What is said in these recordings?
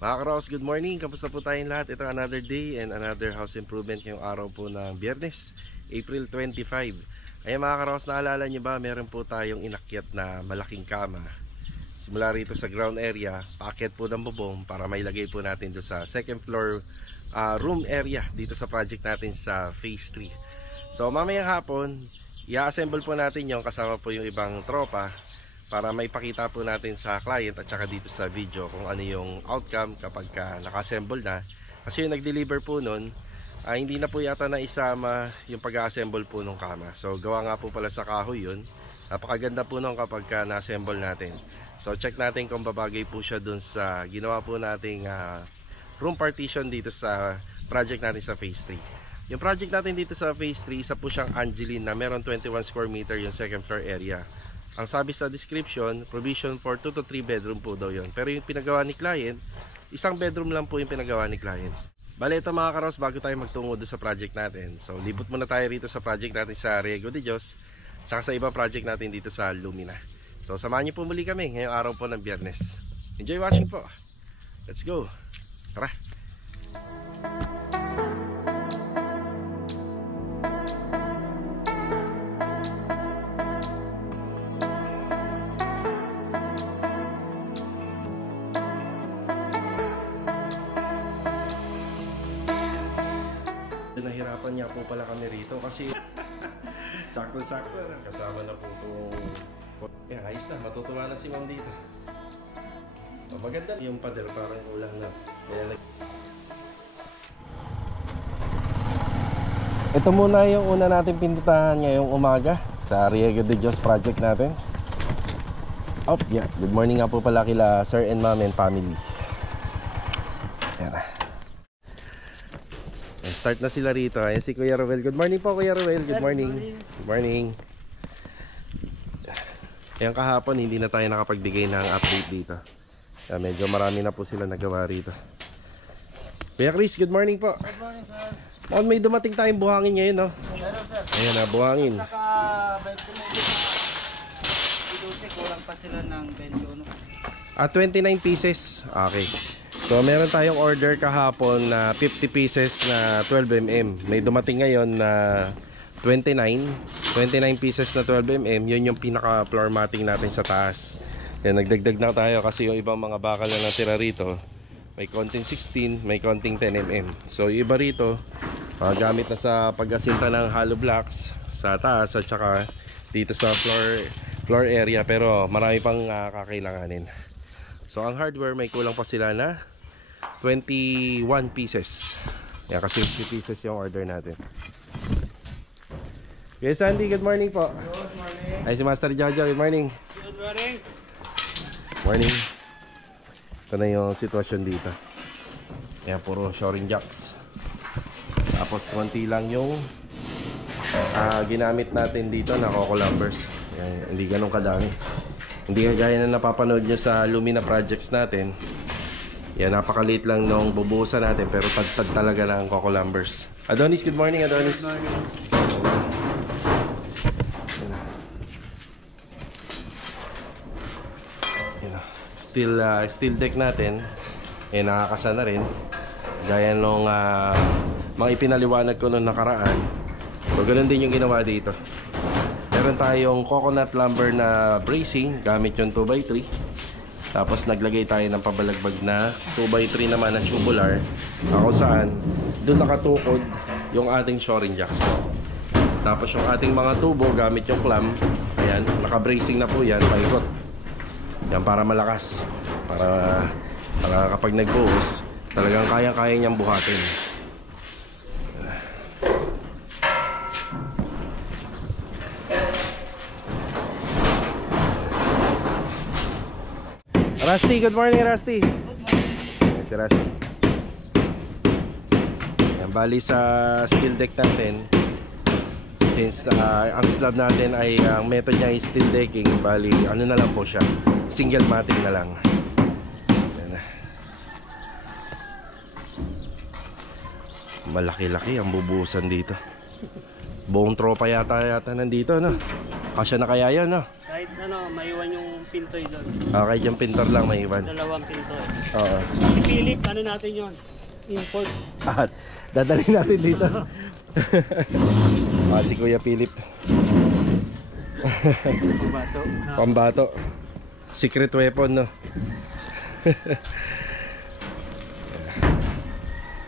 Mga Karos, good morning. Kamusta po tayong lahat? Ito another day and another house improvement ngayong araw po ng Biyernes, April 25. Ayan mga Karos, naalala nyo ba? Meron po tayong inakyat na malaking kama. Simula rito sa ground area, paakyat po ng bubong para mailagay po natin doon sa second floor room area dito sa project natin sa phase 3. So mamayang hapon, i-assemble po natin yung kasama po yung ibang tropa para maipakita po natin sa client at saka dito sa video kung ano yung outcome kapag naka-assemble na. Kasi yung nag-deliver po nun, hindi na po yata na isama yung pag-assemble po ng kama. So gawa nga po pala sa kahoy yun. Napakaganda po nung kapag na-assemble natin. So check natin kung babagay po siya dun sa ginawa po nating room partition dito sa project natin sa phase 3. Yung project natin dito sa phase 3, isa po siyang Angeline na meron 21 square meter yung second floor area. Ang sabi sa description, provision for 2 to 3 bedroom po daw yun. Pero yung pinagawa ni client, isang bedroom lang po yung pinagawa ni client. Bale ito mga Karos, bago tayo magtungo doon sa project natin. So libot muna tayo rito sa project natin sa Riego de Dios, tsaka sa ibang project natin dito sa Lumina. So samahan niyo po muli kami ngayong araw po ng Biyernes. Enjoy watching po. Let's go. Tara. Nahirapan niya po pala kami rito kasi sakto-sakto kasama na po itong ayos na, matutuwa na si ma'am dito. Maganda yung pader, parang ulang na. Ito muna yung una natin pintutahan ngayong umaga sa Riego de Dios project natin. Yeah. Good morning nga po pala kila Sir and Ma'am and family. Yan. Start na sila rito. Ayan si Kuya Ruel. Good morning po Kuya Ruel. Good morning. Good morning. Ayan kahapon hindi na tayo nakapagbigay ng update dito. Medyo marami na po sila nagawa rito. Kuya Chris, good morning po. Good morning sir. May dumating tayong buhangin ngayon no? Meron sir. Ayan na, buhangin. Saka 20 kulang pa sila ng 21. 29 pieces. Okay. So meron tayong order kahapon na 50 pieces na 12mm. May dumating ngayon na 29 pieces na 12mm. Yun yung pinaka floor matting natin sa taas. Yan, nagdagdag na tayo kasi yung ibang mga bakal na natira rito, may konting 16, may konting 10mm. So yung iba rito gamit na sa pag-asinta ng hollow blocks sa taas at saka dito sa floor area, pero marami pang kakailanganin. So ang hardware may kulang pa sila na 21 pieces. Yan, kasi 50 pieces yung order natin. Yes, Sandy, good morning po. Good morning. Ay si Master Jojo, good morning. Good morning. Morning. Ito na yung sitwasyon dito. Yan, puro shoring jacks. Tapos konti lang yung ginamit natin dito na coco lumbers. Yan, hindi ganun kadami. Hindi kagaya na napapanood nyo sa Lumina projects natin. Yan, napakaliit lang nung bubuhusan natin, pero tagtag talaga ng coco lumbers. Adonis, good morning Adonis. Good morning. Steel deck natin nakakasa na rin gaya nung mga ipinaliwanag ko nung nakaraan. So ganun din yung ginawa dito. Meron tayong coconut lumber na bracing gamit yung 2x3. Tapos naglagay tayo ng pabalagbag na 2x3 naman na tubular kung saan doon nakatukod yung ating shoring jacks. Tapos yung ating mga tubo gamit yung clamp, ayan, naka-bracing na po yan, paikot. Yan para malakas, para kapag nagbuhos talagang kaya-kaya niyang buhatin. Rusty, good morning Rusty. Yan si Rusty. Yan, bali sa steel deck natin, since ang slab natin ay ang method niya ay steel decking, bali ano na lang po siya, single matting na lang. Malaki-laki ang bubuhusan dito. Buong tropa yata nandito no. Kasya na kaya yan no. Kaya Kahit maiwan yung pintoy doon. Okay, yung pintor lang may iwan. Dalawang pintoy. Oo. Si Philip, natin yon? Import. At dadalhin natin dito. Si Kuya Philip. Pambato. Pambato. Secret weapon, no?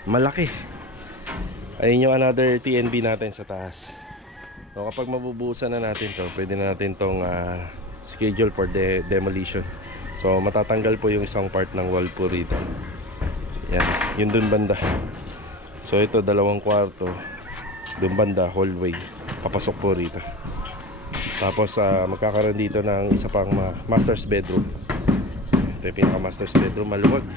Malaki. Ayun yung another TNB natin sa taas. So, kapag mabubuhusan na natin to, pwede na natin tong schedule for demolition. So matatanggal po yung isang part ng wall po rito. Yan, yun dun banda. So ito 2 kwarto. Dun banda, hallway. Papasok po rito. Tapos magkakaroon dito ng isa pang master's bedroom. Ito yung pinaka master's bedroom, maluwag.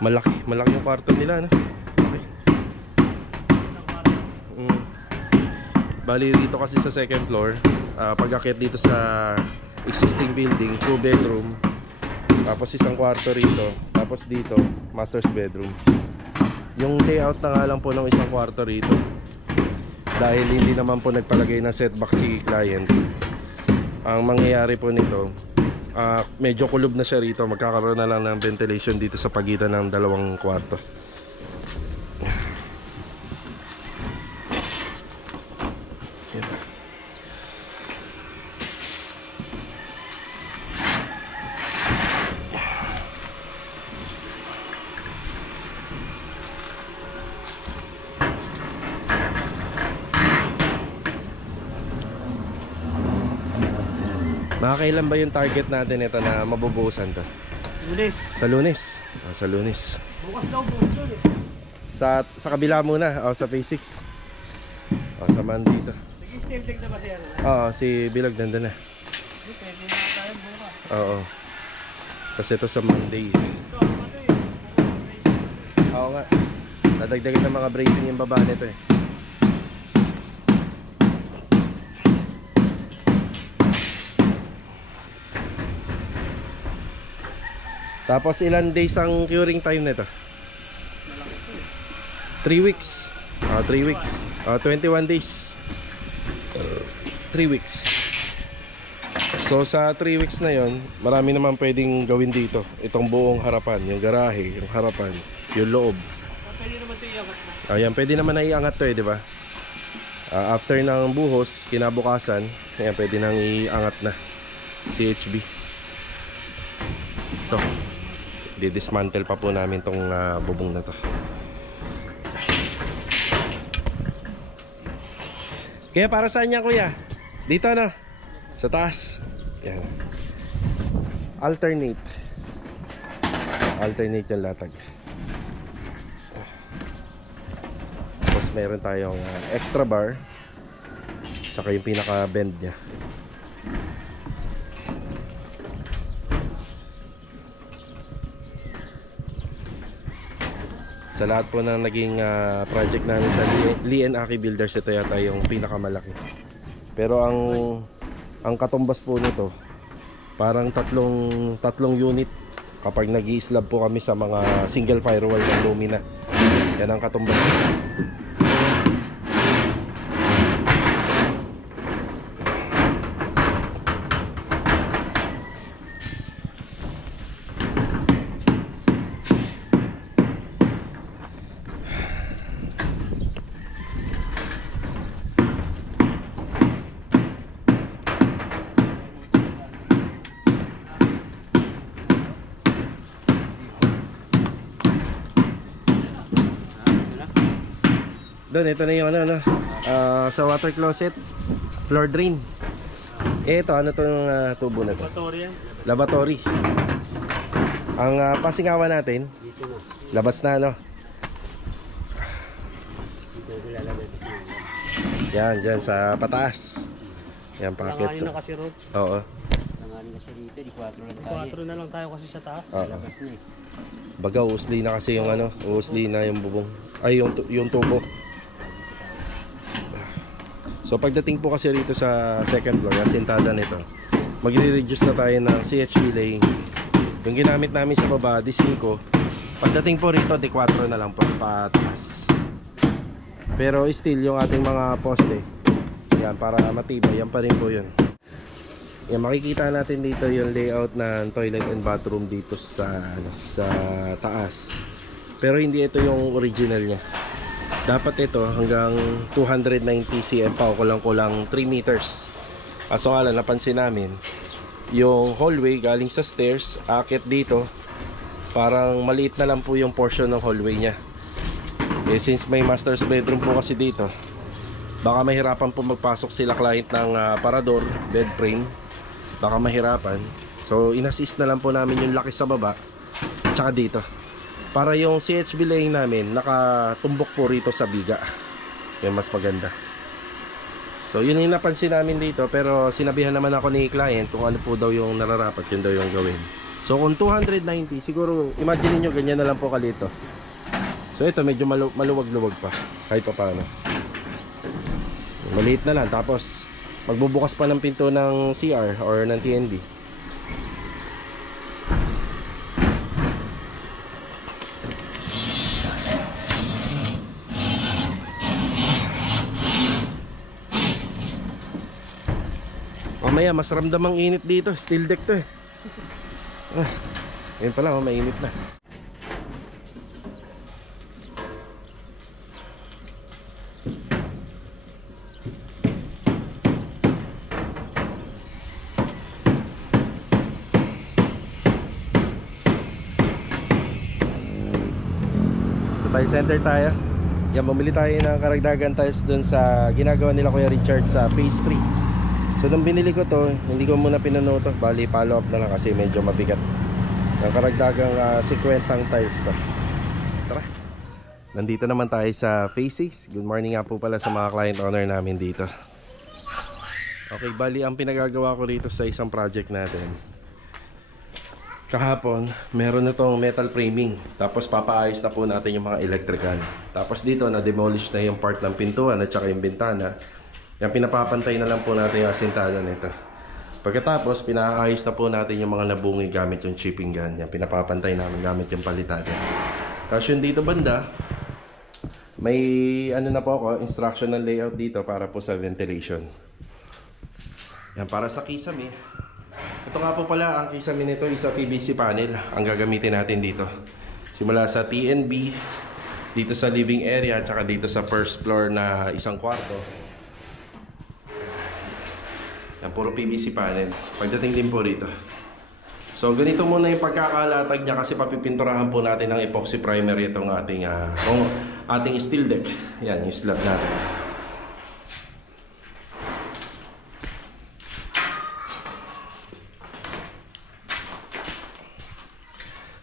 Malaki yung kwarto nila, no? Okay. Bali dito kasi sa second floor, pag-akyat dito sa existing building, 2 bedroom, tapos isang kwarto rito, tapos dito master's bedroom. Yung layout na nga lang po ng isang kwarto rito, dahil hindi naman po nagpalagay ng setback si client, ang mangyayari po nito, medyo kulob na siya rito. Magkakaroon na lang ng ventilation dito sa pagitan ng 2 kwarto. Kailan ba yung target natin ito na mabubuhusan to? Lunes. Sa Lunes. Sa Lunes. Bukas daw bukas doon eh. Sa kabila muna, sa phase 6. Sa man dito. Nag-steam na ba siya? Si Bilog nandun na. Pwede na tayo bukas. Oo. Kasi ito sa Monday. Oo nga. Nadagdagan ng mga bracing yung baba nito eh. Tapos ilan days ang curing time nito? 3 weeks. 3 weeks. 21 days. 3 weeks. So sa 3 weeks na yon, marami naman pwedeng gawin dito. Itong buong harapan, yung garahe, yung harapan, yung loob. Pwede naman ito iangat na. Ayan, pwede naman na iangat to eh, di ba? After ng buhos, kinabukasan, ayan, pwede nang iangat na. CHB. Ito. Didismantle pa po namin tong bubong na to. Kaya para saan yan, kuya? Dito no? Sa taas. Yan. Alternate yung latag. Tapos meron tayong extra bar, tsaka yung pinaka bend nya. Sa lahat po ng naging project namin sa Lee & Aki Builders, ito yata yung pinakamalaki. Pero ang katumbas po nito, parang tatlong unit kapag nag-i-slab po kami sa mga single firewall ng Lumina. Yan ang katumbas. Doon, ito na yung sa water closet, floor drain. Ito, ano itong tubo na ito? Lavatory. Ang pasingawan natin, labas na, no? Yan, dyan sa pataas. Yan, packet. Langanin na kasi road. Oo. Langanin kasi dito, di 4 lang tayo. 4 na lang tayo kasi sa taas. Labas na eh. Baga, usli na kasi yung usli na yung bubong. Ay, yung tubo. So pagdating po kasi rito sa second floor, asintada nito, magre-reduce na tayo ng CHB laying. Yung ginamit namin sa baba, D5. Pagdating po rito, D4 na lang po pataas. Pero still yung ating mga poste, yan, para matibay, yan pa rin po yun. Yan, makikita natin dito yung layout ng toilet and bathroom dito sa taas. Pero hindi ito yung original niya. Dapat ito hanggang 290 cm pa o kulang-kulang 3 meters. Kaso nga lang, napansin namin yung hallway galing sa stairs, akit dito, parang maliit na lang po yung portion ng hallway niya. Eh, since may master's bedroom po kasi dito, baka mahirapan po magpasok sila client ng parador, bed frame. Baka mahirapan. So inassist na lang po namin yung laki sa baba tsaka dito, para yung CHB laying namin nakatumbok po rito sa biga. Yung mas maganda. So yun yung napansin namin dito. Pero sinabihan naman ako ni client kung ano po daw yung nararapat, yun daw yung gawin. So kung 290, siguro imagine niyo ganyan na lang po kalito. So ito medyo maluwag-luwag pa kahit pa paano. Maliit na lang. Tapos magbubukas pa ng pinto ng CR or ng TNB. Mamaya mas ramdam ang init dito. Steel deck to eh. Ayun pala, mainit na. Tile center tayo. Yan, bumili tayo ng karagdagan tiles dun sa ginagawa nila Kuya Richard sa phase 3. So nung binili ko to, hindi ko muna pinanoto, bali follow up na lang kasi medyo mabigat. Ang karagdagang 50 tiles to. Tara. Nandito naman tayo sa phase 6. Good morning nga po pala sa mga client owner namin dito. Okay, bali ang pinagagawa ko rito sa isang project natin. Kahapon, meron na itong metal framing. Tapos papaayos na po natin yung mga electrical. Tapos dito, na-demolish na yung part ng pintuan at saka yung bintana. Yan, pinapapantay na lang po natin yung asintada nito. Pagkatapos, pinaayos na po natin yung mga nabungi gamit yung chipping gun. Yan, pinapapantay namin gamit yung palitada. Tapos yung dito banda, may ano na po ako, instructional layout dito para po sa ventilation. Yan, para sa kisame. Ito nga po pala, ang kisame nito is sa PVC panel ang gagamitin natin dito. Simula sa TNB, dito sa living area, at saka dito sa first floor na isang kwarto. Yan, puro PVC panel. Pagdating din po rito. So ganito muna yung pagkakalatag niya kasi papipinturahan po natin ng epoxy primer itong ating steel deck. Yan, yung slab natin.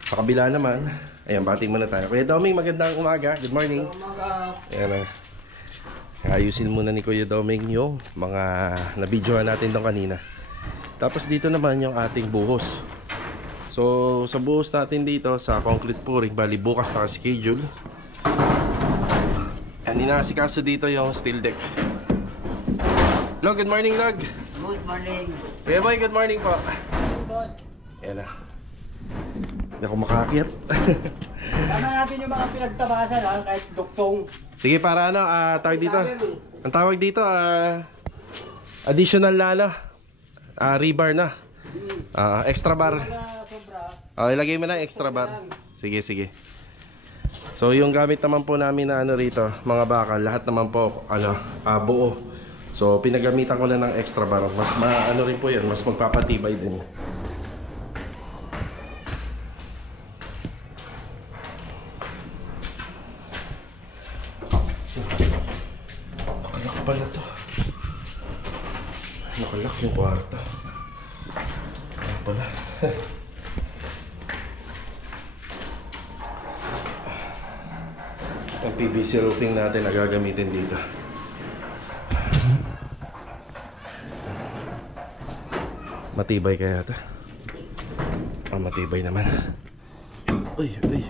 Sa kabila naman, ayan, bating muna tayo. Kuya Doming, magandang umaga. Good morning. Ayan, ayusin muna ni Kuya Doming yung mga na-videoan natin doon kanina. Tapos dito naman yung ating buhos. So sa buhos natin dito sa concrete pouring, bali bukas na schedule. Ayan, inaasikaso dito yung steel deck. Log, good morning, Log. Good morning. Kuya Boy, good morning po. Ayan na. Hindi ako makaakyat. Tama natin yung mga pinagtabasan ha, kahit duktong. Sige, para ano, tawag dito. Ang tawag dito, additional lala. Rebar na. Extra bar. Ilagay mo na extra bar. Sige, sige. So yung gamit naman po namin na ano rito, mga bakal, lahat naman po buo. So pinagamitan ko na ng extra bar. Mas ano rin po 'yun, mas magpapatibay din. Nakalak pala to. Nakalak yung kwarto. Ano pala? Ang PVC roofing natin na gagamitin dito. Matibay kaya ito? Matibay naman. Uy, uy.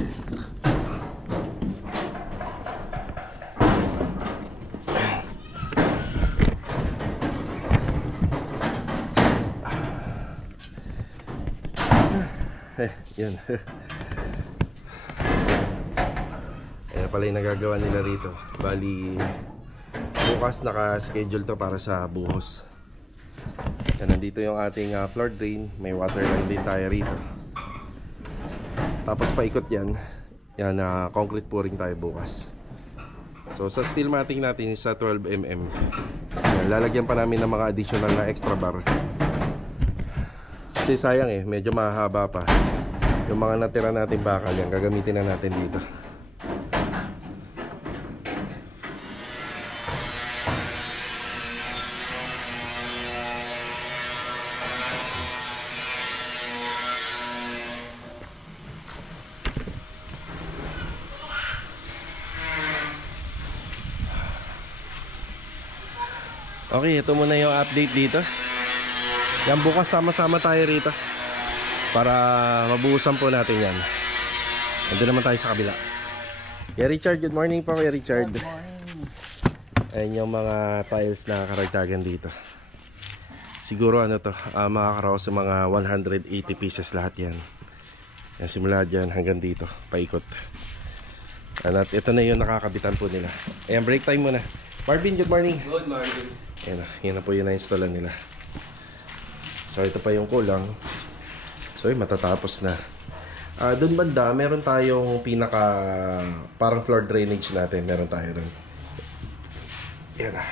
Yan. Ayan pala yung nagagawa nila rito. Bali bukas naka-schedule to para sa buhos. Yan, nandito yung ating floor drain. May water line din tayo rito. Tapos paikot yan. Yan, concrete pouring tayo bukas. So sa steel matting natin is sa 12mm. Yan, lalagyan pa namin ng mga additional na extra bar. Kasi sayang eh, medyo mahaba pa. Yung mga natira natin bakal yan, gagamitin na natin dito. Okay, ito muna yung update dito. Yan, bukas sama-sama tayo rito para mabuhusan po natin yan. Nandun naman tayo sa kabila. Kuya Richard, good morning po Kuya Richard. Good morning. Ayan yung mga tiles na karagdagan dito. Siguro ano to, makakaraos sa mga 180 pieces lahat yan. Yan, simula dyan hanggang dito, paikot. At ito na yung nakakabitan po nila. Ayan, break time muna. Marvin, good morning. Good morning. Ayan na, yun na po yung na-installan nila. So ito pa yung kulang. So yun, matatapos na. Doon banda, meron tayong pinaka parang floor drainage natin. Meron tayo doon. Yan na.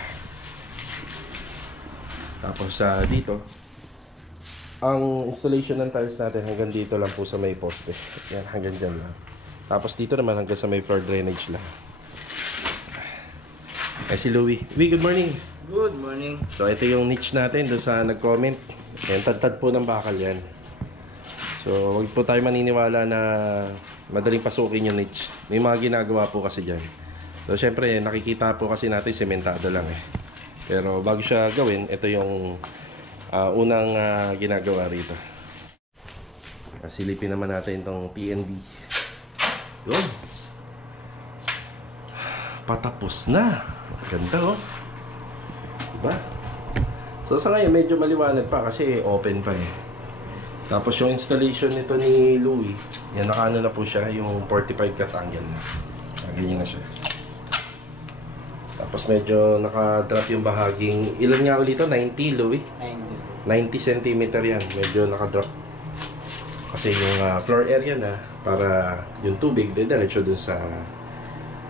Tapos dito, ang installation ng tiles natin hanggang dito lang po sa may poste. Yan, hanggang dyan lang. Tapos dito naman hanggang sa may floor drainage lang. Si Louie. Louie, good morning. Good morning. So ito yung niche natin doon sa nag-comment. Yan, tad-tad po ng bakal yan. So huwag po tayo maniniwala na madaling pasukin yung niche. May mga ginagawa po kasi dyan. So syempre nakikita po kasi natin sementado lang eh. Pero bago siya gawin, ito yung unang ginagawa rito. Silipin naman natin itong PNB. Yun. Patapos na. Ganda oh. Diba? So sa ngayon medyo maliwanag pa kasi open pa eh. Tapos yung installation nito ni Louie, yan nakaano na po siya, yung 45 cut angle na. Ganyan na siya. Tapos medyo naka-drop yung bahaging, ilan nga ulit ito? 90 Louie? 90 cm yan, medyo naka-drop. Kasi yung floor area na, para yung tubig, diretso dun sa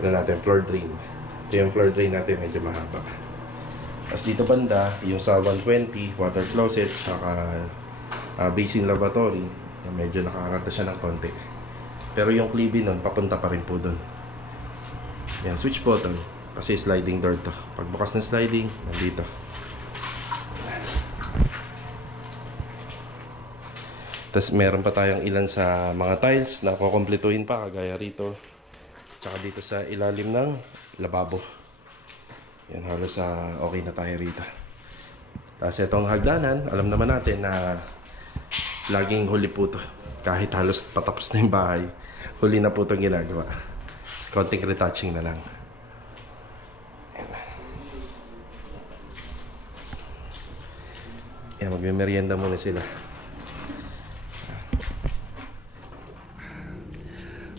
ano natin, floor drain. Ito yung floor drain natin, medyo mahaba. Tapos dito banda, yung sa 120, water closet, saka basin lavatory, medyo nakakarata siya ng konti. Pero yung cleavy nun, papunta pa rin po dun. Yan, switch button. Kasi sliding door to. Pagbukas ng sliding, nandito. Tapos meron pa tayong ilan sa mga tiles na kukumpletuhin pa, kagaya rito. Tsaka dito sa ilalim ng lababo. Yan, halos okay na tayo rito. Tapos itong hagdanan, alam naman natin na laging huli po to. Kahit halos patapos na yung bahay, huli na po itong ginagawa. Tapos konting retouching na lang. Yan, magme-merienda muna sila.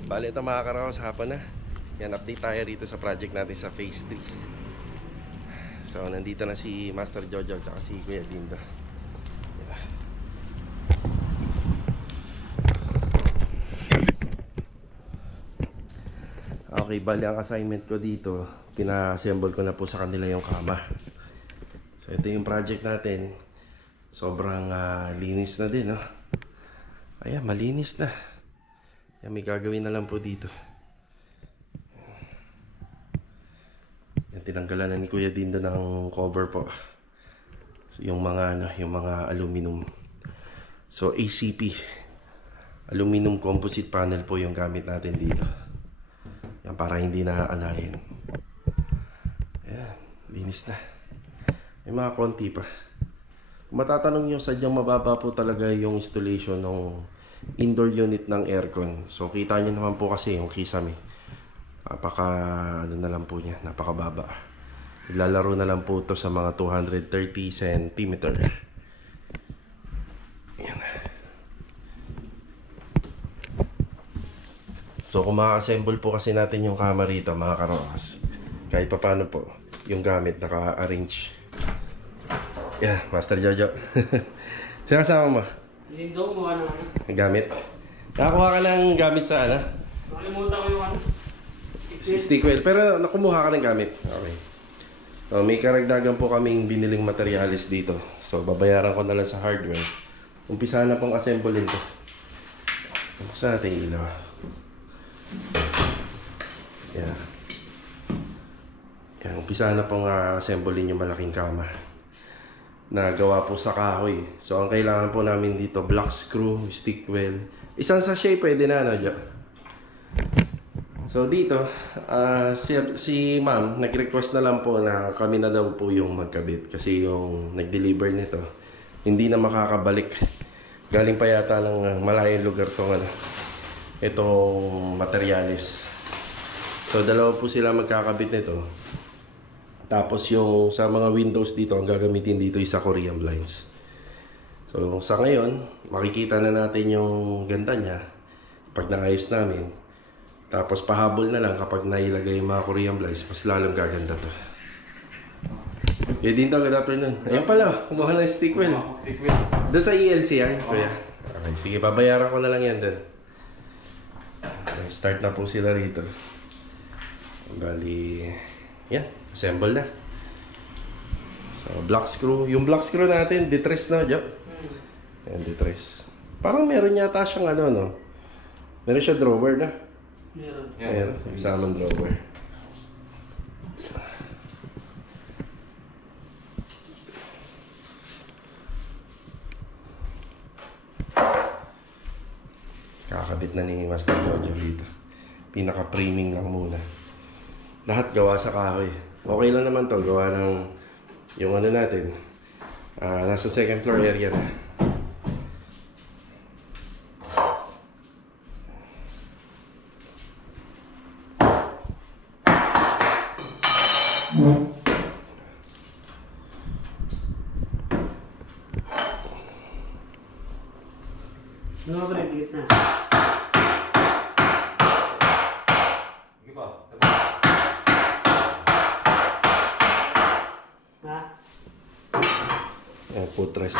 Bale, ito mga karaos, hapon na. Yan, update tayo rito sa project natin sa phase 3. So, nandito na si Master Jojo at si Kuya Dindo. Yeah. Okay, bali ang assignment ko dito, pina-assemble ko na po sa kanila yung kama. So, ito yung project natin. Sobrang linis na din, no? Ayan, malinis na. Yan, may gagawin na lang po dito. Yan, tinanggalan na ni Kuya Dindo ng cover po. So, yung mga aluminum. So, ACP. Aluminum composite panel po yung gamit natin dito. Yan, para hindi na anayin. Ayan, linis na. May mga konti pa. Kung matatanong nyo, sadyang mababa po talaga yung installation ng indoor unit ng aircon. So kita nyo naman po kasi yung kisame. Ano na lang po niya, napakababa. Ilalaro na lang po ito sa mga 230 cm. Ayan. So kung maka-assemble po kasi natin yung kama rito, mga karokas, kahit pa paano po yung gamit naka-arrange. Yeah, Master Jojo. Sino kasama mo? Hindi daw kumuha ng ano. Gamit? Nakakuha ka ng gamit sa ano? Nakalimutan ko yung ano. Si Stickwell. Pero nakumuha ka ng gamit. Okay. So, may karagdagan po kaming biniling materialis dito. So, babayaran ko na lang sa hardware. Umpisa na pong assemblein to. Saan natin yung ilaw? Yeah. Yan, umpisa na pong assemblein yung malaking kama na gawa po sa kahoy. So, ang kailangan po namin dito, black screw, Stickwell. Isang sachet pwede na, no, Jo? So, dito, si ma'am, nag-request na lang po na kami na daw po yung magkabit. Kasi yung nag-deliver nito, hindi na makakabalik. Galing pa yata ng malayong lugar itong materialis. So, dalawa po sila magkakabit nito. Tapos yung sa mga windows dito, ang gagamitin dito is sa Korean blinds. So sa ngayon, makikita na natin yung ganda niya pag naayos namin. Tapos pahabol na lang kapag nailagay yung mga Korean blinds, mas lalong gaganda to. Din to, good afternoon. Ayun pala, kumuha ng Stickwell. Doon sa ELC yan, kuya. Okay, sige, babayaran ko na lang yan doon. Okay, start na po sila rito. Bali, yan. Assemble na. So, black screw. Yung black screw natin, detress na, Jo. Ayan, detress. Parang meron yata siyang ano, no? Meron siya drawer na. Meron. Ayan, isamang drawer. Kakabit na ni Master Jojo dito. Pinaka-framing lang muna. Lahat gawa sa kahoy. Okay lang naman to, gawa ng yung ano natin. Nasa second floor area na. Ano ba rin, na? Footrest.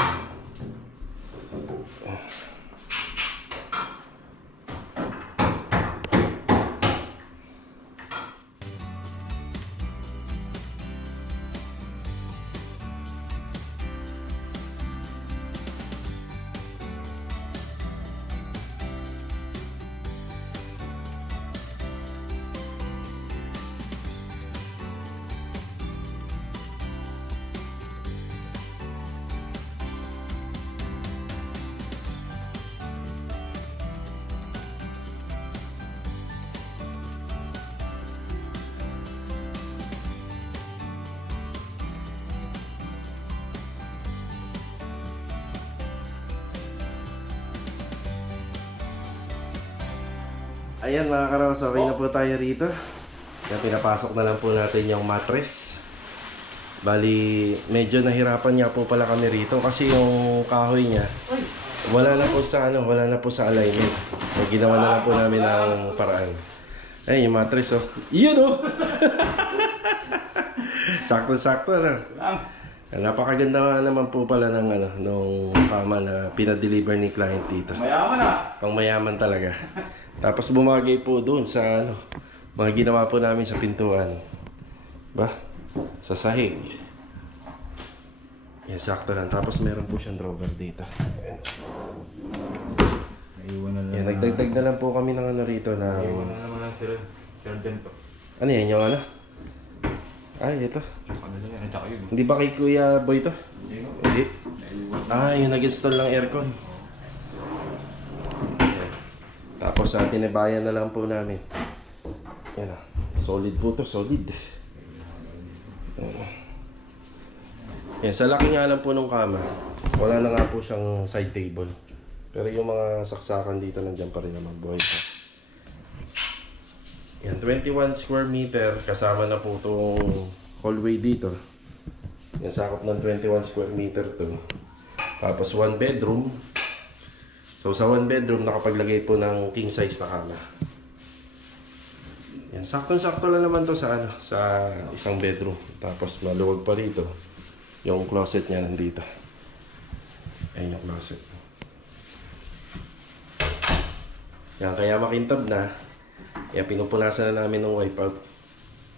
Ayan mga karaos, okay na po tayo rito. Yan, pinapasok na lang po natin yung mattress. Bali, medyo nahirapan niya po pala kami rito kasi yung kahoy niya wala na po sa alignment. So, ginawa na lang po namin ng paraan. Ayun yung mattress, oh. Yun, oh! Sakto-sakto na. Napakaganda nga naman po pala ng nung kama na pinadeliver ni client dito. Mayaman ah! Pang mayaman talaga. Tapos bumagay po doon sa mga ginawa po namin sa pintuan. Ba? Sa sahig. Yan, sakto lang. Tapos meron po siyang drawer dito. Yan, nagdagdag na lang po kami ng rito na... Iwan na naman lang sila. Sargento. Ano yan, yung ano? Ay, ito. Ano na yan? Tsaka yun. Hindi ba kay Kuya Boy to? Hindi. Yung nag-install ng aircon. Tapos tinabayan na lang po namin. Yan ah. Solid po to, solid. Yan, sa laki nga lang po nung kama. Wala na nga po siyang side table. Pero yung mga saksakan dito nandiyan pa rin naman. Buhay pa. Yan, 21 square meter. Kasama na po itong hallway dito. Yan, sakop ng 21 square meter to. Tapos 1 bedroom. So sa 1 bedroom, nakapaglagay po ng king size na kama. Yan, saktong-sakto lang naman to sa sa isang bedroom. Tapos maluwag pa rito. Yung closet niya nandito. Ayan yung closet. Yan, kaya makintab na. Kaya pinupunasan na namin ng wipeout.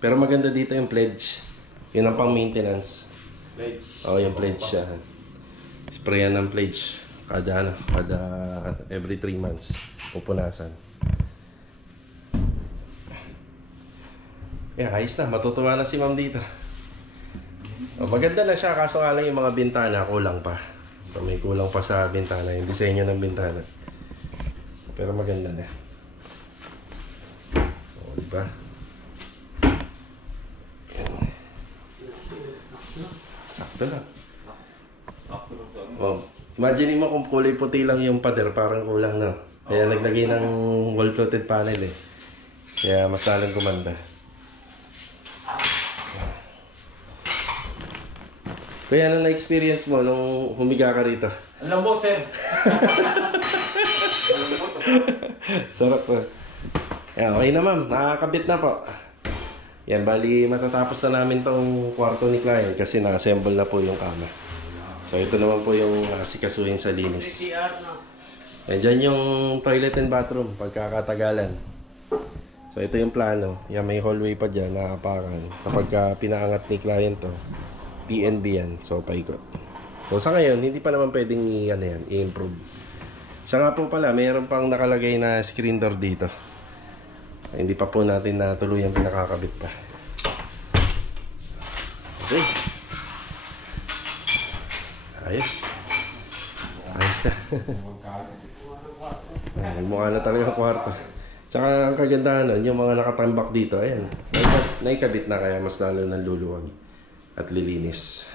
Pero maganda dito yung pledge. Yun ang pang maintenance. Pledge. Oo, yung pledge siya. Sprayan ng pledge. Kada every 3 months. Pupunasan. Yeah, ayos na. Matutuwa na si ma'am dito. Maganda na siya. Kaso nga lang yung mga bintana, kulang pa. So, may kulang pa sa bintana. Yung disenyo ng bintana. Pero maganda na. O, diba? Yan. Sakto lang. Oh, imagine mo kung kulay puti lang yung pader, parang kulang na. Kaya naglagay ng wall-floated panel eh. Kaya mas lalong kumanda. Kaya ano na-experience mo nung humiga ka rito? Ang lambot, sir. Sarap po. Yan, okay na ma'am. Nakakabit na po. Yan, bali matatapos na namin tong kwarto ni client kasi na-assemble na po yung kama. So ito naman po yung sikasuhin sa linis. Yan, dyan yung toilet and bathroom pagkakatagalan. So ito yung plano. Yan, may hallway pa dyan na apakan. Kapag pinaangat ni client to, PNB yan. So paikot. So sa ngayon, hindi pa naman pwedeng i-improve. Siya nga po pala, mayroon pang nakalagay na screen door dito. Hindi pa po natin na tuluyang pinakakabit pa. Okay. Ayos. Ayos na. Mukha na talaga ang kwarto. Tsaka ang kagandahan nun, yung mga nakatambak dito, ayan. Naikabit na kaya mas lalo ng luluwag at lilinis.